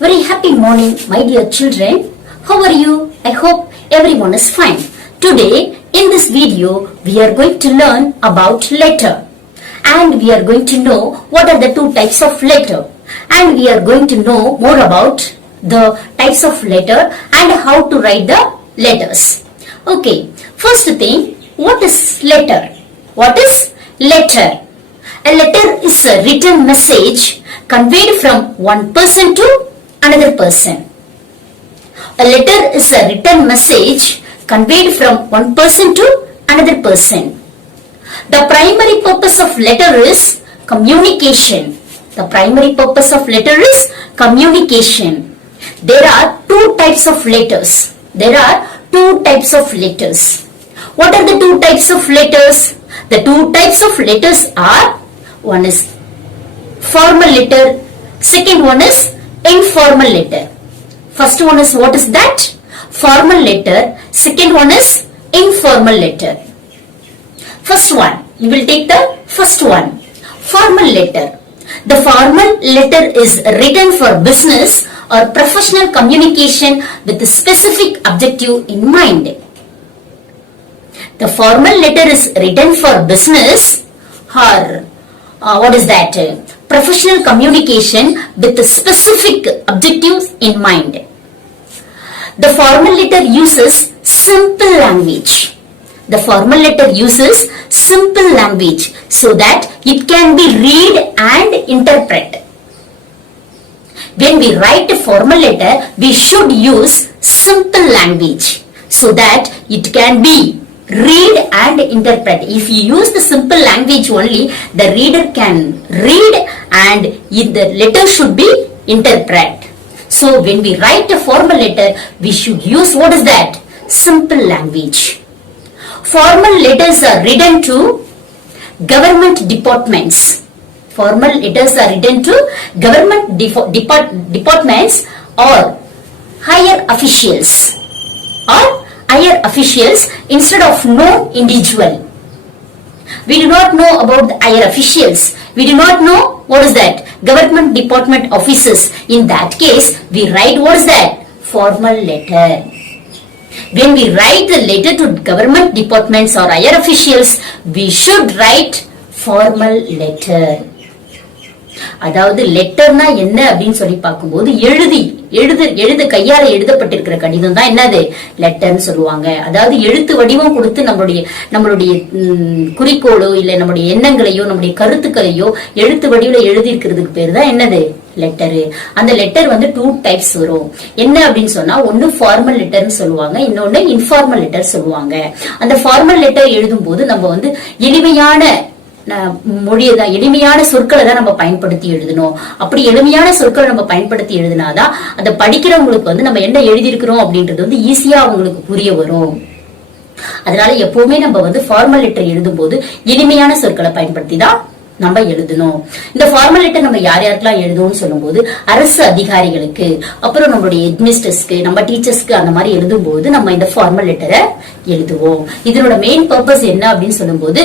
Very happy morning, my dear children. How are you? I hope everyone is fine. Today, in this video, we are going to learn about letter. And we are going to know what are the two types of letter. And we are going to know more about the types of letter and how to write the letters. Okay, first thing, what is letter? What is letter? A letter is a written message conveyed from one person to another person. A letter is a written message conveyed from one person to another person. The primary purpose of letter is communication. The primary purpose of letter is communication. There are two types of letters. There are two types of letters. What are the two types of letters? The two types of letters are, one is formal letter, second one is informal letter. First one is, what is that? Formal letter. Second one is informal letter. First one, we will take the first one. Formal letter. The formal letter is written for business or professional communication with a specific objective in mind. The formal letter is written for business or what is that? Professional communication with a specific objectives in mind. The formal letter uses simple language. The formal letter uses simple language so that it can be read and interpret. When we write a formal letter, we should use simple language so that it can be read and interpret. If you use the simple language only, the reader can read and the letter should be interpret. So when we write a formal letter, we should use, what is that? Simple language. Formal letters are written to government departments. Formal letters are written to government departments or higher officials instead of no individual. We do not know about the higher officials. We do not know what is that? Government department officers. In that case, we write, what is that? Formal letter. When we write the letter to government departments or higher officials, we should write formal letter. அதாவது லெட்டர்னா என்ன அப்படின்னு சொல்லி பார்க்கும்போது எழுத கையால எழுதப்பட்டிருக்கிற கடிதம் தான் என்னது லெட்டர்னு சொல்லுவாங்க. அதாவது எழுத்து வடிவம் கொடுத்து நம்மளுடைய குறிக்கோளோ இல்ல நம்முடைய எண்ணங்களையோ நம்முடைய கருத்துக்களையோ எழுத்து வடிவில எழுதி இருக்கிறதுக்கு பேர் தான் என்னது லெட்டரு. அந்த லெட்டர் வந்து டூ டைப்ஸ் வரும். என்ன அப்படின்னு சொன்னா, ஒன்னு ஃபார்மல் லெட்டர்னு சொல்லுவாங்க, இன்னொன்னு இன்ஃபார்மல் லெட்டர் சொல்லுவாங்க. அந்த ஃபார்மல் லெட்டர் எழுதும் போது நம்ம வந்து எளிமையான மொழியதான், எளிமையான சொற்களை தான் நம்ம பயன்படுத்தி எழுதணும். அப்படி எளிமையான சொற்களை நம்ம பயன்படுத்தி எழுதினாதான் அதை படிக்கிறவங்களுக்கு வந்து நம்ம என்ன எழுதியிருக்கிறோம் அப்படின்றது வந்து ஈஸியா அவங்களுக்கு புரிய வரும். அதனால எப்பவுமே நம்ம வந்து ஃபார்மல் லெட்டர் எழுதும் போது எளிமையான சொற்களை பயன்படுத்தி தான் நம்ம எழுதணும். இந்த ஃபார்மல் லெட்டர் நம்ம யார் யாருக்கெல்லாம் எழுதுவோம்னு சொல்லும் போது, அரசு அதிகாரிகளுக்கு, அப்புறம் நம்மளுடைய ஹெட்மிஸ்டர்ஸ்க்கு, நம்ம டீச்சர்ஸ்க்கு, அந்த மாதிரி எழுதும் போது நம்ம இந்த ஃபார்மல் லெட்டரை எழுதுவோம். இதனோட மெயின் பர்பஸ் என்ன அப்படின்னு சொல்லும் போது,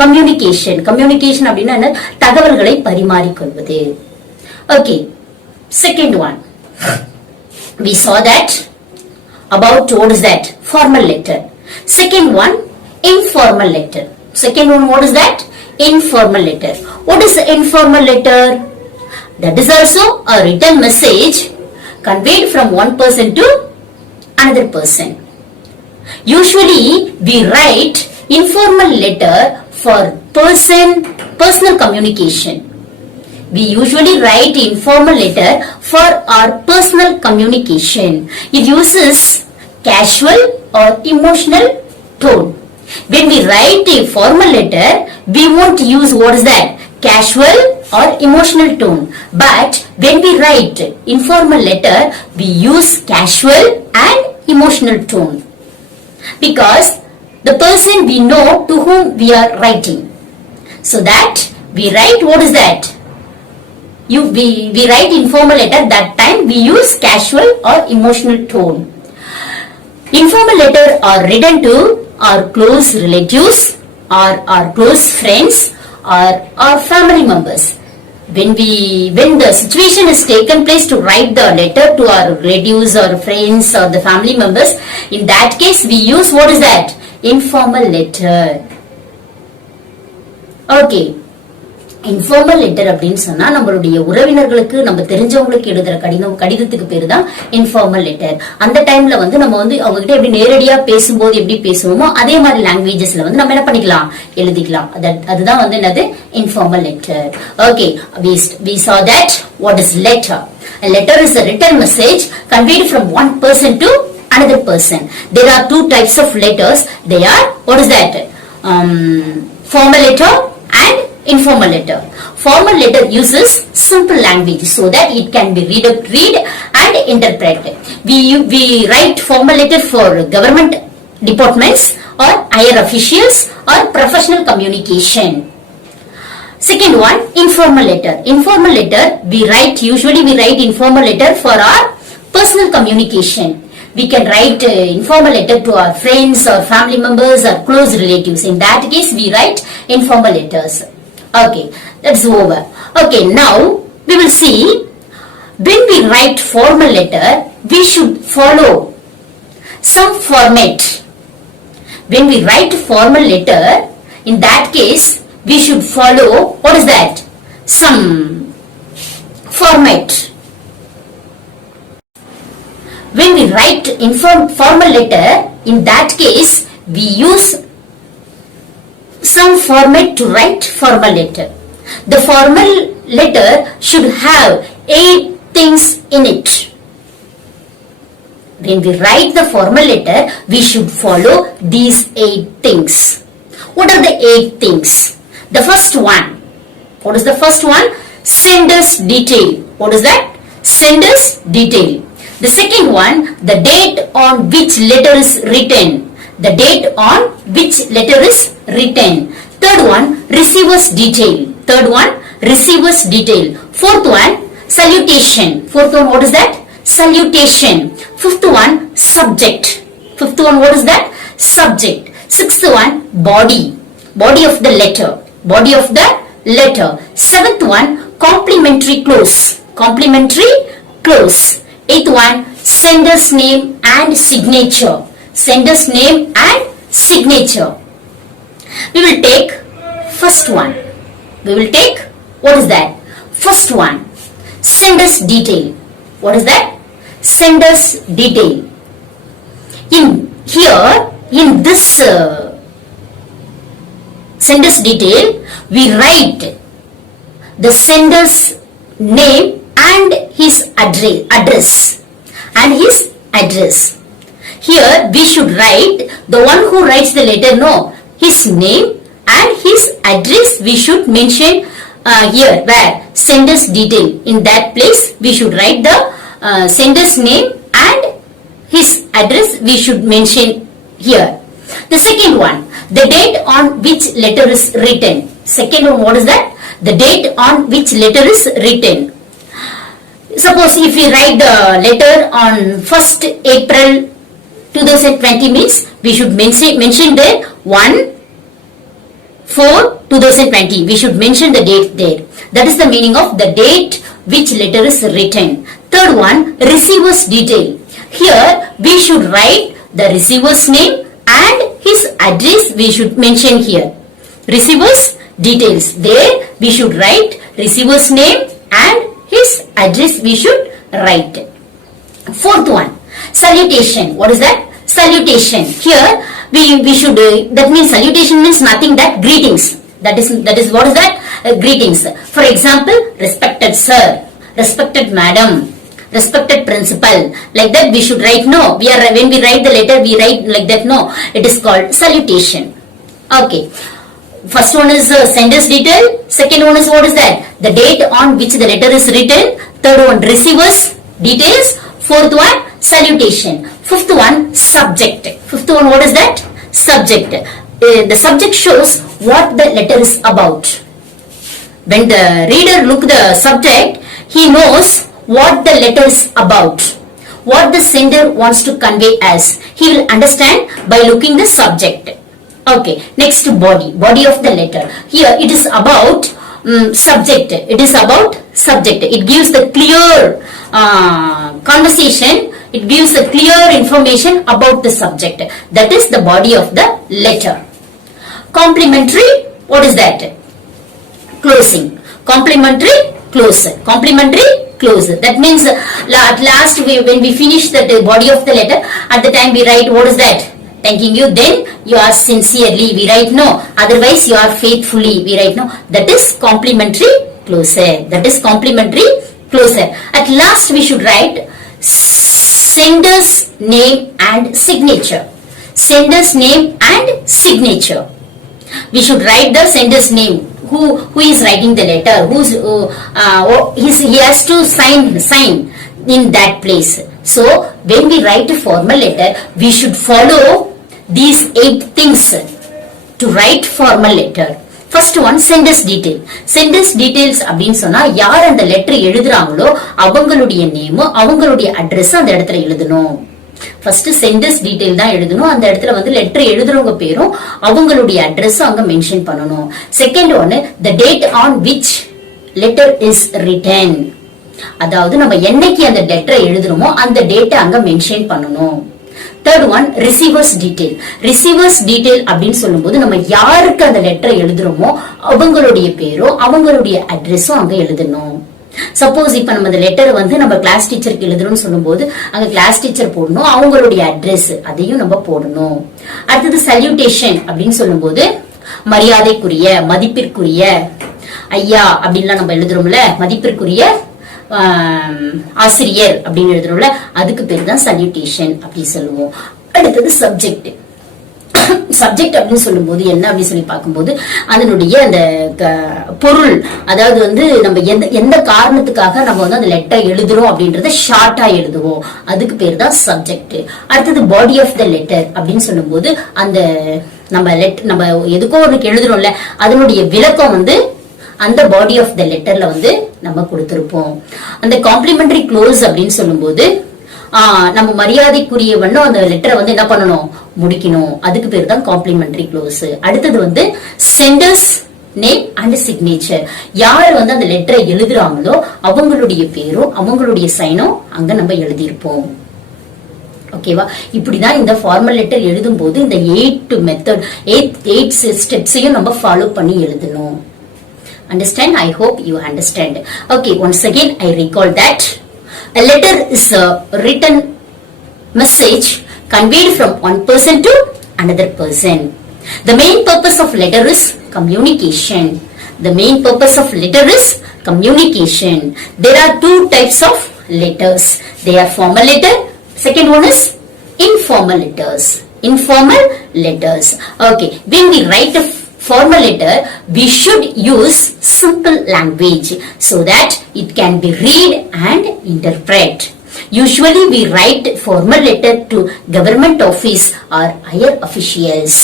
கம்யூனிகேஷன் அப்படின்னா என்ன? தகவல்களை பரிமாறிக்கொள்வது. Okay, second one, we saw that about what is that? Formal letter. Second one, informal letter. Second one, what is that? Informal letter. What is the informal letter? That is also a written message conveyed from one person to another person. Usually we write informal letter for personal communication. We usually write informal letter for our personal communication. It uses casual or emotional tone. When we write a formal letter, we won't use, what is that? Casual or emotional tone. But when we write informal letter, we use casual and emotional tone. Because the person we know to whom we are writing. So that we write, what is that? We write informal letter, that time we use casual or emotional tone. Informal letter are written to our close relatives or our close friends or our family members. when the situation is taken place to write the letter to our relatives or friends or the family members, in that case we use what is that? Informal letter. Okay. Informal letter அப்படின்னு சொன்னா நம்மளுடைய உறவினர்களுக்கு நம்ம தெரிஞ்சவங்களுக்கு எழுதுற கடிதத்துக்கு பேரு தான் informal letter. அந்த டைம்ல நம்ம அவங்க கிட்ட எப்படி நேரடியா பேசும்போது எப்படி பேசுவோமோ அதே மாதிரி லாங்குவேஜஸ்ல நம்ம என்ன பண்ணிக்கலாம், எழுதிக்கலாம். அதுதான் என்னது informal letter. Okay, we saw that what is letter. A letter is a written message conveyed from one person to another person. There are two types of letters. They are, what is that? Formal letter and informal letter. Formal letter uses simple language so that it can be read and interpret. We write formal letter for government departments or higher officials or professional communication. Second one, informal letter. Informal letter usually we write informal letter for our personal communication. We can write informal letter to our friends or family members or close relatives. In that case, we write informal letters. Okay, that's over. Okay, now we will see when we write formal letter, we should follow some format. When we write formal letter, in that case, we should follow, what is that? Some format. When we write formal letter, in that case, we use some format to write formal letter. The formal letter should have 8 things in it. When we write the formal letter, we should follow these 8 things. What are the 8 things? The first one. What is the first one? Sender's detail. What is that? Sender's detail. The second one, the date on which letter is written. The date on which letter is written. Third one, receiver's detail. Third one, receiver's detail. Fourth one, salutation. Fourth one, what is that? Salutation. Fifth one, subject. Fifth one, what is that? Subject. Sixth one, body. Body of the letter. Body of the letter. Seventh one, complimentary clause. Complimentary clause. Eighth one, sender's name and signature. Sender's name and signature. We will take first one. We will take, what is that? First one, sender's detail. What is that? Sender's detail. In this sender's detail, we write the sender's name and his address. And his address. Here we should write, the one who writes the letter, his name and his address we should mention here. Where? Sender's detail. In that place we should write the sender's name and his address we should mention here. The second one, the date on which letter is written. Second one, what is that? The date on which letter is written. Suppose if we write the letter on 1st April 2020 means we should mention there 1/4/2020. We should mention the date there. That is the meaning of the date which letter is written. Third one, receiver's detail. Here we should write the receiver's name and his address we should mention here. Receiver's details. There we should write receiver's name and his address we should write. Fourth one, salutation. What is that? Salutation. Here we should that means salutation means nothing but greetings. That is what is that? Greetings. For example, respected sir, respected madam, respected principal. Like that we should write. When we write the letter we write like that. It is called salutation. Okay. First one is sender's detail. Second one is, what is that? The date on which the letter is written. Third one, receiver's details. Fourth one, salutation. Fifth one, subject. Fifth one, what is that? Subject. The subject shows what the letter is about. When the reader look the subject, he knows what the letter is about, what the sender wants to convey as. He will understand by looking the subject. Okay, next body of the letter. Here it is about subject. It is about subject. It gives the clear conversation. It gives the clear information about the subject. That is the body of the letter. Complementary, what is that? Closing. Complementary close. Complementary close. That means at last when we finish the body of the letter, at the time we write what is that? Thanking you, then you are sincerely, we write no. Otherwise you are faithfully, we write no. That is complimentary closer. That is complimentary closer. At last we should write sender's name and signature. Sender's name and signature. We should write the sender's name. Who is writing the letter? He has to sign in that place. So when we write a formal letter, we should follow these 8 things to write formal letter. First one, sender's detail. Sender's details அப்படின்னு சொன்னா யார் அந்த letter எழுதுறாங்களோ அவங்களுடைய name, அவங்களுடைய address அந்த இடத்துல எழுதணும். First centres detail தான் எழுதணும். அந்த இடத்துல வந்து லெட்டர் எழுதுறவங்க பேரும் அவங்களுடைய அட்ரஸும் அங்க மென்ஷன் பண்ணணும். Second one, the date on which letter is written. அதாவது நம்ம என்னைக்கு அந்த லெட்டரை எழுதுறோமோ அந்த டேட்டை அங்க மென்ஷன் பண்ணணும். Third one, receiver's detail. Receiver's detail அப்படின்னு சொல்லும்போது நம்ம யாருக்கு அந்த லெட்டரை எழுதுறோமோ அவங்களுடைய பேரும் அவங்களுடைய அட்ரஸும் அங்க எழுதணும். சப்போஸ் இப்ப நம்ம அந்த லெட்டர் வந்து நம்ம கிளாஸ் டீச்சருக்கு எழுதுறோம்னு சொல்லும் போது அங்க கிளாஸ் டீச்சர் போடணும், அவங்களுடைய அட்ரஸ் அதையும் நம்ம போடணும். அடுத்தது சல்யூட்டேஷன் அப்படின்னு சொல்லும் போது மரியாதைக்குரிய, மதிப்பிற்குரிய ஐயா அப்படின்லாம் நம்ம எழுதுறோம்ல, மதிப்பிற்குரிய ஆசிரியர் அப்படின்னு எழுதுறோம்ல, அதுக்கு பேர் தான் சல்யூட்டேஷன் அப்படி சொல்லுவோம். அடுத்தது சப்ஜெக்ட். சப்ஜெக்ட் அப்படின்னு சொல்லும் போது என்ன அப்படின்னு சொல்லி பார்க்கும்போது அதனுடைய அந்த பொருள், அதாவது வந்து நம்ம எந்த காரணத்துக்காக நம்ம வந்து அந்த லெட்டர் எழுதுறோம் அப்படின்றத ஷார்ட்டா எழுதுவோம், அதுக்கு பேர் தான் சப்ஜெக்ட். அடுத்தது பாடி ஆஃப் த லெட்டர் அப்படின்னு சொல்லும் போது அந்த நம்ம எதுக்கோ ஒன்றுக்கு எழுதுறோம்ல அதனுடைய விளக்கம் வந்து அந்த பாடி ஆஃப் த லெட்டர்ல வந்து நம்ம கொடுத்திருப்போம். அந்த காம்ப்ளிமெண்டரி க்ளோஸ் அப்படின்னு சொல்லும் போது நம்ம மரியாதைக்குரியவனும் அந்த லெட்டரை வந்து என்ன பண்ணணும், முடிக்கணும், அதுக்கு பேர் தான் காம்ப்ளிமெண்டரி க்ளோஸ். அடுத்தது வந்து சென்டர்ஸ் நேம் அண்ட் சிக்னேச்சர். யார் வந்து அந்த லெட்டரை எழுதுறாங்களோ அவங்களுடைய பேரும் அவங்களுடைய சைனும் அங்க நம்ம எழுதியிருப்போம். ஓகேவா? இப்படிதான் இந்த ஃபார்மல் லெட்டர் எழுதும் போது இந்த 8 மெத்தட் 8 ஸ்டெப்ஸையும் நம்ம ஃபாலோ பண்ணி எழுதணும். Understand? I hope you understand. Okay, once again I recall that a letter is a written message conveyed from one person to another person. The main purpose of letter is communication. The main purpose of letter is communication. There are 2 types of letters. They are formal letter. Second one is informal letters. Informal letters. Okay, when we write a formal letter, we should use simple language so that it can be read and interpret. Usually we write formal letter to government office or higher officials.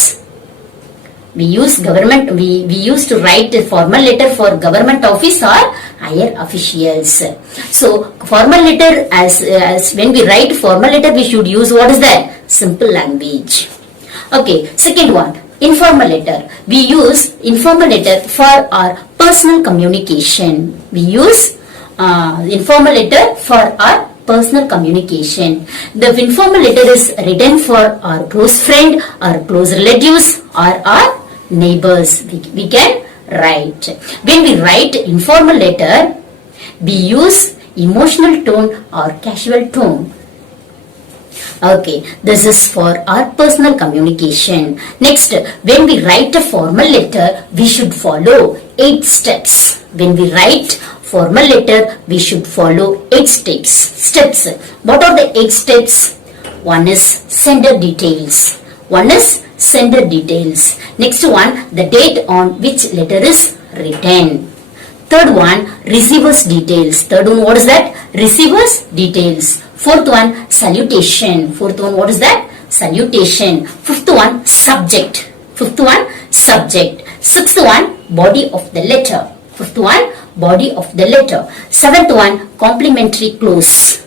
We used to write a formal letter for government office or higher officials. So formal letter, as when we write formal letter, we should use what is that? Simple language. Okay, second one, informal letter. We use informal letter for our personal communication. We use informal letter for our personal communication. The informal letter is written for our close friend, our close relatives, or our neighbors. We can write. When we write informal letter, we use emotional tone or casual tone. Okay, this is for our personal communication. Next, when we write a formal letter, we should follow 8 steps. When we write formal letter, we should follow 8 steps. What are the 8 steps? One is sender details. One is sender details. Next one, the date on which letter is written. Third one, receiver's details. Third one, what is that? Receiver's details. Fourth one, salutation. Fourth one, what is that? Salutation. Fifth one, subject. Fifth one, subject. Sixth one, body of the letter. Fifth one, body of the letter. Seventh one, complimentary close.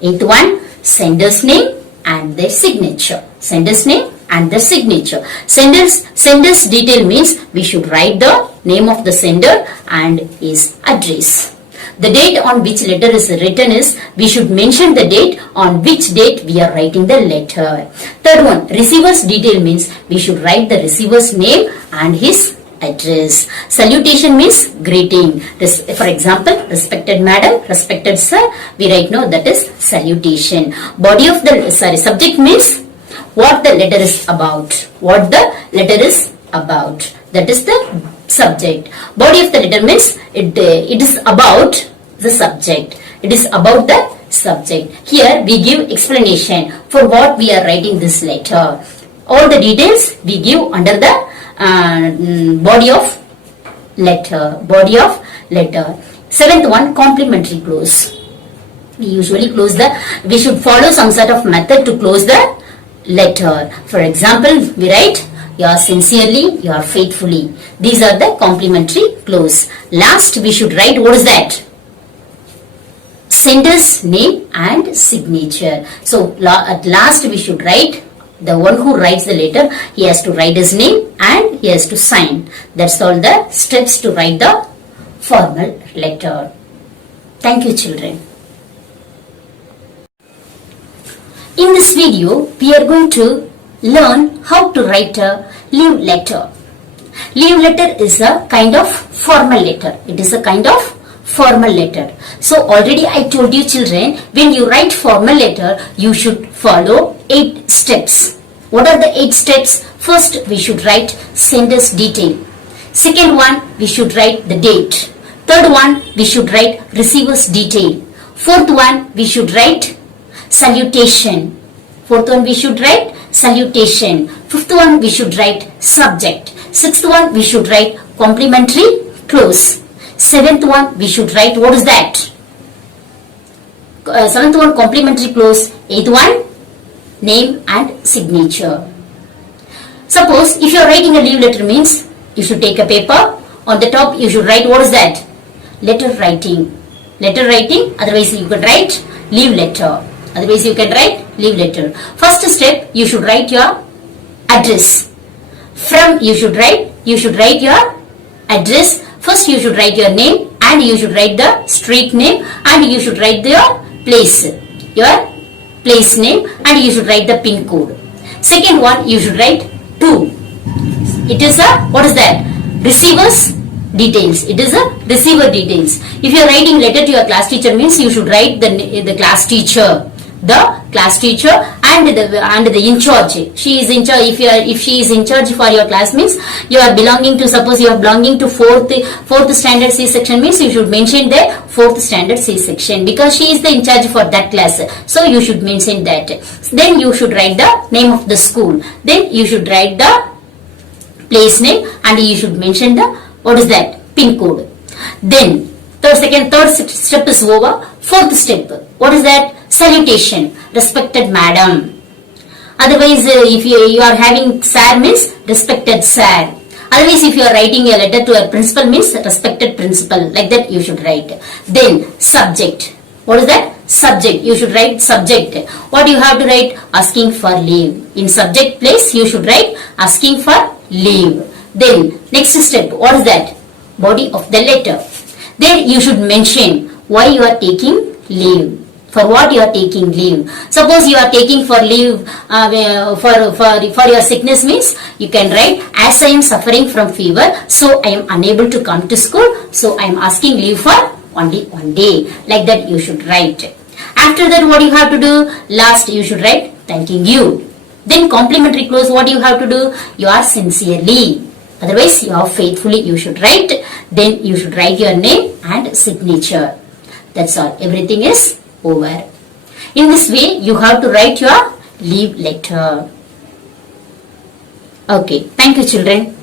Eighth one, sender's name and their signature. sender's name and the signature. Sender's detail means we should write the name of the sender and his address. The date on which letter is written is, we should mention the date on which date we are writing the letter. Third one, receiver's detail means we should write the receiver's name and his address. Salutation means greeting. For example, respected madam, respected sir, we write no, that is salutation. Body of the, subject means what the letter is about. What the letter is about. That is the subject. Body of the letter means it is about the subject. It is about the subject. Here we give explanation for what we are writing this letter. All the details we give under the body of letter. Body of letter. Seventh one, complimentary clause. We usually we should follow some sort of method to close the letter. For example, we write, you are sincerely, you are faithfully. These are the complimentary clause. Last we should write, what is that? Sender's name and signature. So at last we should write, the one who writes the letter, he has to write his name and he has to sign. That's all the steps to write the formal letter. Thank you, children. In this video, we are going to learn how to write a leave letter. Leave letter is a kind of formal letter. It is a kind of formal letter. So already I told you, children, when you write formal letter, you should follow 8 steps. What are the 8 steps? First, we should write sender's detail. Second one, we should write the date. Third one, we should write receiver's detail. Fourth one, we should write salutation. Fourth one, we should write salutation. Fifth one, we should write subject. Sixth one, we should write complimentary clause. Seventh one, we should write, what is that? Seventh one, complimentary clause. Eighth one, name and signature. Suppose if you are writing a leave letter means, you should take a paper. On the top, you should write, what is that? Letter writing. Letter writing, otherwise you could write leave letter. Otherwise you can write leave letter. First step, you should write your address. You should write your address. First you should write your name and you should write the street name and you should write your place name and you should write the pin code. Second one, you should write to. It is a, what is that? Receiver's details. It is a receiver details. If you are writing letter to your class teacher means you should write the class teacher. The class teacher and the in charge. She is in charge. If she is in charge for your class means you are belonging to, suppose you are belonging to fourth standard C section means you should mention the 4th standard C section because she is the in charge for that class. So you should mention that. Then you should write the name of the school. Then you should write the place name and you should mention the, what is that? Pin code. Then third step is over. Fourth step, what is that? Salutation, respected madam. Otherwise, if you are having sir means respected sir. Otherwise, if you are writing a letter to a principal means respected principal. Like that you should write. Then subject. What is that? Subject. You should write subject. What you have to write? Asking for leave. In subject place, you should write asking for leave. Then next step, what is that? Body of the letter. Then you should mention why you are taking leave. For what you are taking leave. Suppose you are taking for leave for your sickness means you can write, as I am suffering from fever, so I am unable to come to school, so I am asking leave for only 1 day. Like that you should write. After that, what you have to do? Last you should write thanking you. Then complimentary clause, what you have to do? You are sincerely. Otherwise you are faithfully you should write. Then you should write your name and signature. That's all. Everything is over. In this way, you have to write your leave letter. Okay. Thank you, children.